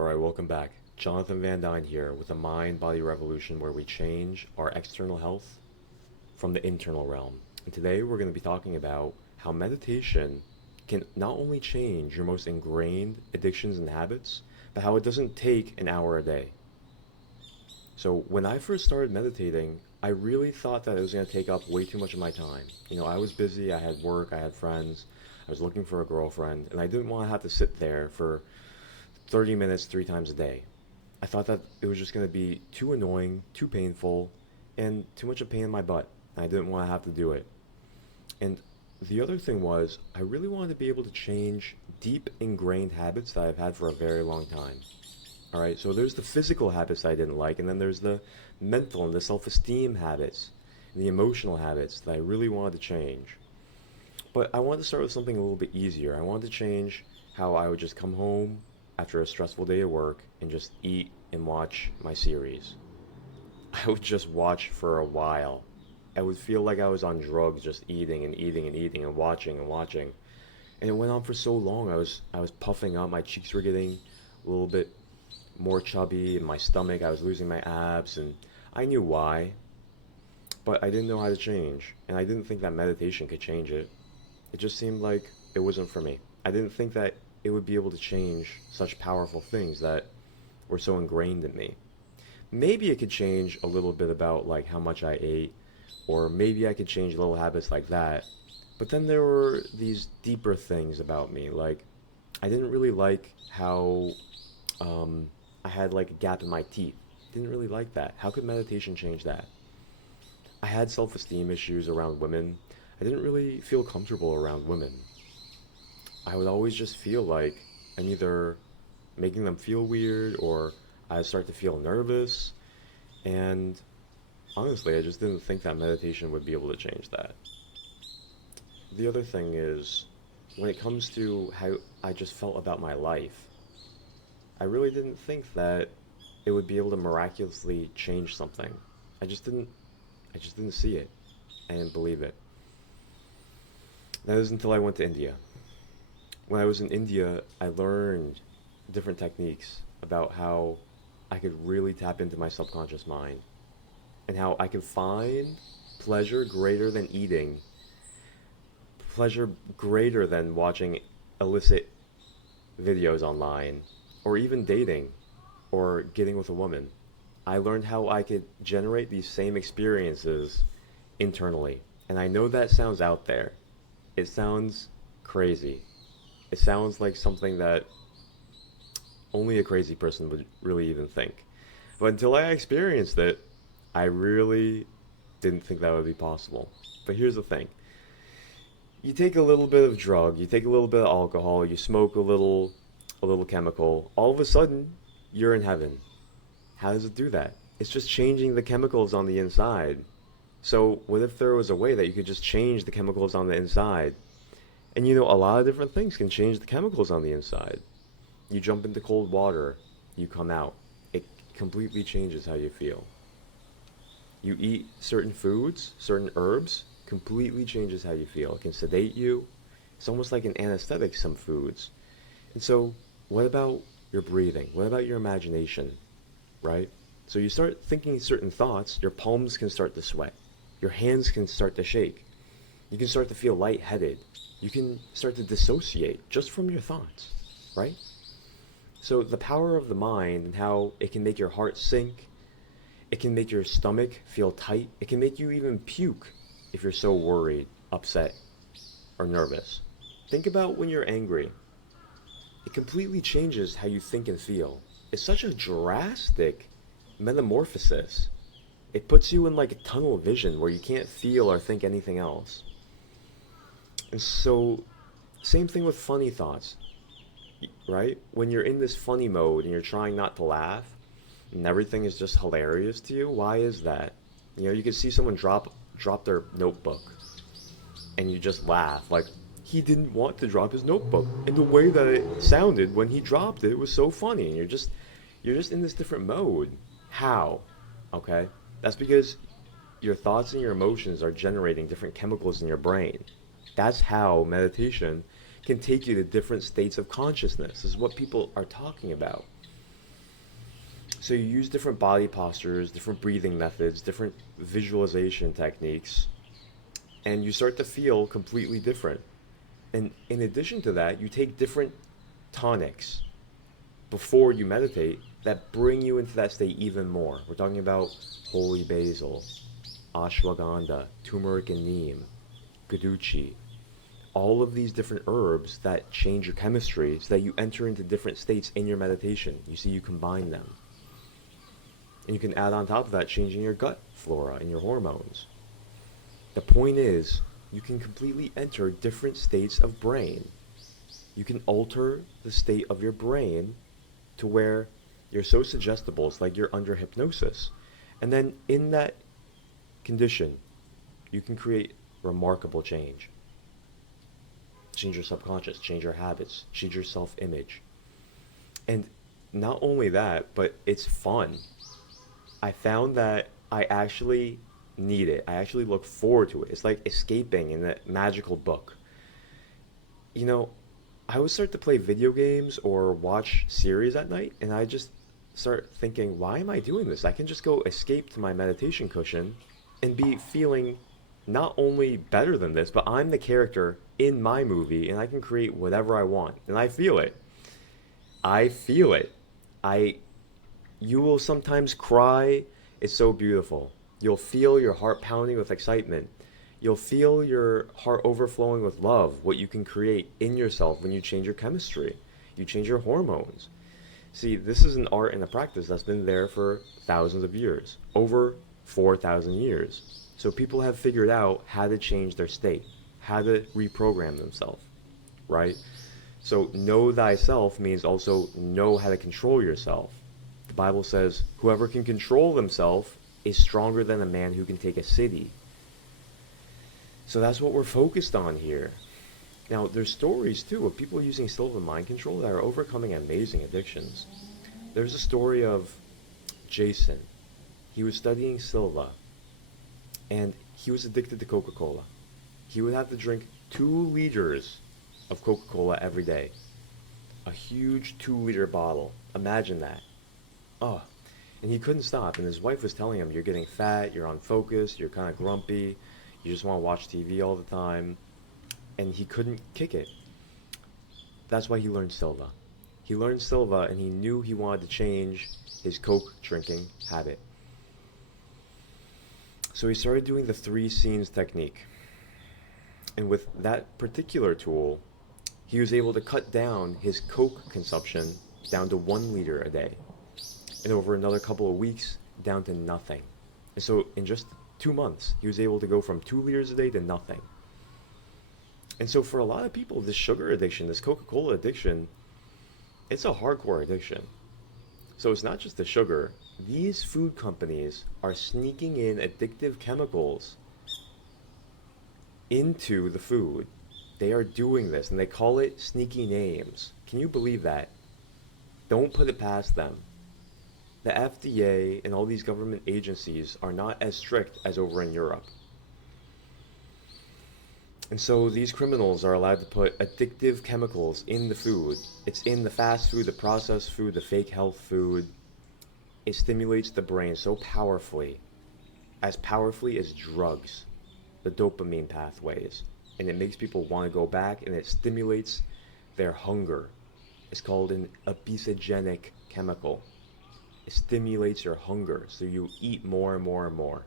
Alright, welcome back. Jonathan Van Dyne here with a mind body revolution where we change our external health from the internal realm. And today we're going to be talking about how meditation can not only change your most ingrained addictions and habits, but how it doesn't take an hour a day. So when I first started meditating, I really thought that it was going to take up way too much of my time. I was busy, I had work, I had friends, I was looking for a girlfriend, and I didn't want to have to sit there for 30 minutes 3 times a day. I thought that it was just going to be too annoying, too painful, and too much a pain in my butt. I didn't want to have to do it. And the other thing was, I really wanted to be able to change deep ingrained habits that I've had for a very long time. All right, so there's the physical habits I didn't like, and then there's the mental and the self-esteem habits, and the emotional habits that I really wanted to change. But I wanted to start with something a little bit easier. I wanted to change how I would just come home after a stressful day at work and just eat and watch my series. I would just watch for a while. I would feel like I was on drugs, just eating and eating and eating and watching and watching. And it went on for so long. I was puffing up. My cheeks were getting a little bit more chubby, and my stomach, I was losing my abs, and I knew why, but I didn't know how to change, and I didn't think that meditation could change it. It just seemed like it wasn't for me. I didn't think that it would be able to change such powerful things that were so ingrained in me. Maybe it could change a little bit about like how much I ate, or maybe I could change little habits like that. But then there were these deeper things about me, like I didn't really like how I had like a gap in my teeth. Didn't really like that. How could meditation change that? I had self-esteem issues around women. I didn't really feel comfortable around women. I would always just feel like I'm either making them feel weird or I start to feel nervous. And honestly, I just didn't think that meditation would be able to change that. The other thing is, when it comes to how I just felt about my life, I really didn't think that it would be able to miraculously change something. I just didn't I just didn't see it. I didn't believe it. That was until I went to India. When I was in India, I learned different techniques about how I could really tap into my subconscious mind and how I could find pleasure greater than eating, pleasure greater than watching illicit videos online, or even dating, or getting with a woman. I learned how I could generate these same experiences internally. And I know that sounds out there. It sounds crazy. It sounds like something that only a crazy person would really even think. But until I experienced it, I really didn't think that would be possible. But here's the thing. You take a little bit of drug, you take a little bit of alcohol, you smoke a little chemical, all of a sudden you're in heaven. How does it do that? It's just changing the chemicals on the inside. So what if there was a way that you could just change the chemicals on the inside? And a lot of different things can change the chemicals on the inside. You jump into cold water, you come out. It completely changes how you feel. You eat certain foods, certain herbs, completely changes how you feel. It can sedate you. It's almost like an anesthetic, some foods. And so, what about your breathing? What about your imagination? Right? So you start thinking certain thoughts, your palms can start to sweat. Your hands can start to shake. You can start to feel lightheaded. You can start to dissociate just from your thoughts, right? So the power of the mind and how it can make your heart sink, it can make your stomach feel tight, it can make you even puke if you're so worried, upset, or nervous. Think about when you're angry. It completely changes how you think and feel. It's such a drastic metamorphosis. It puts you in like a tunnel vision where you can't feel or think anything else. And so, same thing with funny thoughts, right? When you're in this funny mode and you're trying not to laugh and everything is just hilarious to you, why is that? You can see someone drop their notebook and you just laugh like he didn't want to drop his notebook. And the way that it sounded when he dropped it was so funny, and you're just in this different mode. How? Okay? That's because your thoughts and your emotions are generating different chemicals in your brain. That's how meditation can take you to different states of consciousness. This is what people are talking about. So you use different body postures, different breathing methods, different visualization techniques, and you start to feel completely different. And in addition to that, you take different tonics before you meditate that bring you into that state even more. We're talking about holy basil, ashwagandha, turmeric and neem, guduchi, all of these different herbs that change your chemistry so that you enter into different states in your meditation. You see, you combine them. And you can add on top of that changing your gut flora and your hormones. The point is, you can completely enter different states of brain. You can alter the state of your brain to where you're so suggestible, it's like you're under hypnosis. And then in that condition, you can create remarkable change. Change your subconscious, change your habits, change your self-image. And not only that, but it's fun. I found that I actually need it. I actually look forward to it. It's like escaping in a magical book. You know, I would start to play video games or watch series at night, and I just start thinking, why am I doing this? I can just go escape to my meditation cushion and be feeling not only better than this, but I'm the character in my movie, and I can create whatever I want. And I feel it. I feel it. I You will sometimes cry. It's so beautiful. You'll feel your heart pounding with excitement. You'll feel your heart overflowing with love, what you can create in yourself when you change your chemistry. You change your hormones. See, this is an art and a practice that's been there for thousands of years, over 4,000 years. So people have figured out how to change their state, how to reprogram themselves, right? So know thyself means also know how to control yourself. The Bible says, whoever can control themselves is stronger than a man who can take a city. So that's what we're focused on here. Now, there's stories too of people using Silva mind control that are overcoming amazing addictions. There's a story of Jason. He was studying Silva, and he was addicted to Coca-Cola. He would have to drink 2 liters of Coca-Cola every day. A huge 2-liter bottle. Imagine that. Oh, and he couldn't stop. And his wife was telling him, you're getting fat, you're unfocused, you're kind of grumpy, you just want to watch TV all the time. And he couldn't kick it. That's why he learned Silva. He learned Silva, and he knew he wanted to change his Coke drinking habit. So he started doing the 3 scenes technique. And with that particular tool, he was able to cut down his Coke consumption down to 1 liter a day. And over another couple of weeks, down to nothing. And so in just 2 months, he was able to go from 2 liters a day to nothing. And so for a lot of people, this sugar addiction, this Coca-Cola addiction, it's a hardcore addiction. So it's not just the sugar. These food companies are sneaking in addictive chemicals into the food. They are doing this, and they call it sneaky names. Can you believe that? Don't put it past them. The FDA and all these government agencies are not as strict as over in Europe. And so these criminals are allowed to put addictive chemicals in the food. It's in the fast food, the processed food, the fake health food. It stimulates the brain so powerfully as drugs, the dopamine pathways. And it makes people want to go back, and it stimulates their hunger. It's called an obesogenic chemical. It stimulates your hunger, so you eat more and more and more.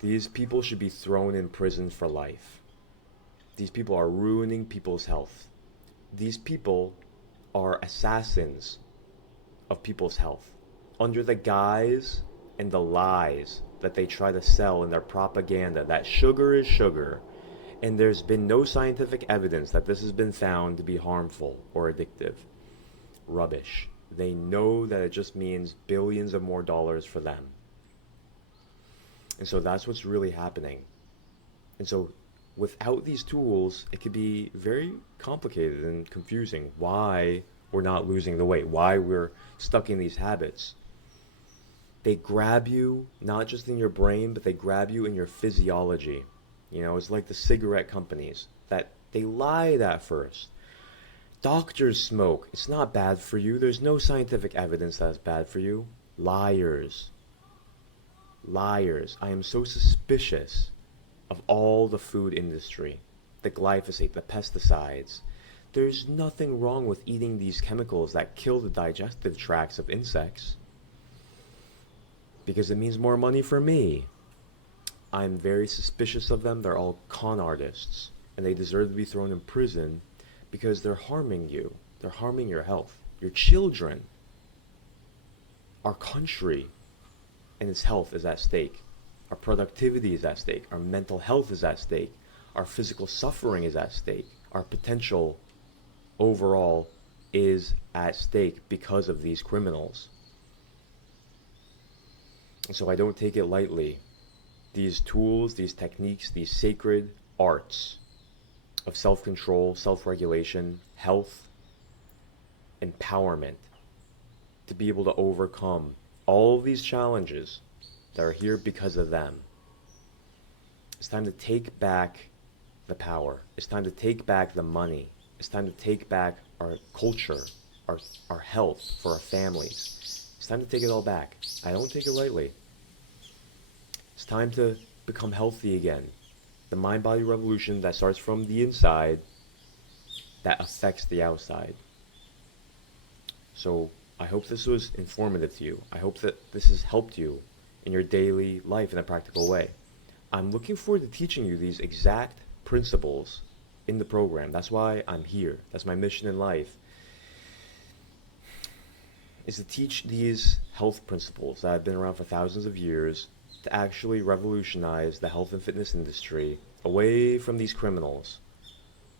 These people should be thrown in prison for life. These people are ruining people's health. These people are assassins of people's health under the guise and the lies that they try to sell in their propaganda that sugar is sugar, and there's been no scientific evidence that this has been found to be harmful or addictive. Rubbish. They know that it just means billions of more dollars for them. And so that's what's really happening. And so without these tools, it could be very complicated and confusing why we're not losing the weight, why we're stuck in these habits. They grab you, not just in your brain, but they grab you in your physiology. You know, it's like the cigarette companies that they lied at first. Doctors smoke. It's not bad for you. There's no scientific evidence that it's bad for you. Liars. Liars. I am so suspicious of all the food industry, the glyphosate, the pesticides. There's nothing wrong with eating these chemicals that kill the digestive tracts of insects because it means more money for me. I'm very suspicious of them. They're all con artists, and they deserve to be thrown in prison because they're harming you. They're harming your health, your children. Our country and its health is at stake. Our productivity is at stake. Our mental health is at stake. Our physical suffering is at stake. Our potential overall is at stake because of these criminals. And so I don't take it lightly. These tools, these techniques, these sacred arts of self-control, self-regulation, health, empowerment, to be able to overcome all of these challenges that are here because of them. It's time to take back the power. It's time to take back the money. It's time to take back our culture, our health for our families. It's time to take it all back. I don't take it lightly. It's time to become healthy again. The mind-body revolution that starts from the inside, that affects the outside. So I hope this was informative to you. I hope that this has helped you in your daily life in a practical way. I'm looking forward to teaching you these exact principles in the program. That's why I'm here. That's my mission in life, is to teach these health principles that have been around for thousands of years to actually revolutionize the health and fitness industry away from these criminals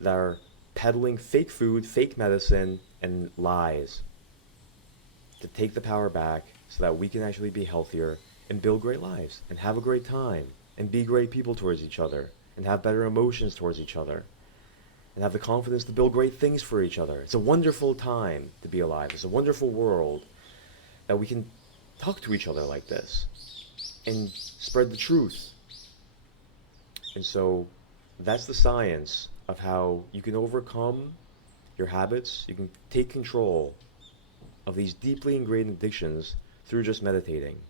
that are peddling fake food, fake medicine, and lies, to take the power back so that we can actually be healthier and build great lives and have a great time and be great people towards each other and have better emotions towards each other and have the confidence to build great things for each other. It's a wonderful time to be alive. It's a wonderful world that we can talk to each other like this and spread the truth. And so that's the science of how you can overcome your habits. You can take control of these deeply ingrained addictions through just meditating,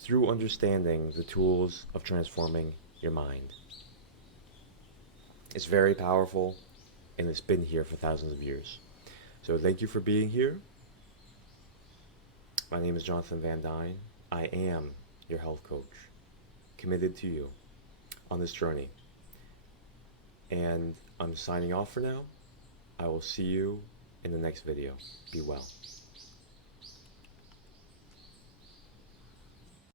through understanding the tools of transforming your mind. It's very powerful, and it's been here for thousands of years. So thank you for being here. My name is Jonathan Van Dyne. I am your health coach, committed to you on this journey. And I'm signing off for now. I will see you in the next video. Be well.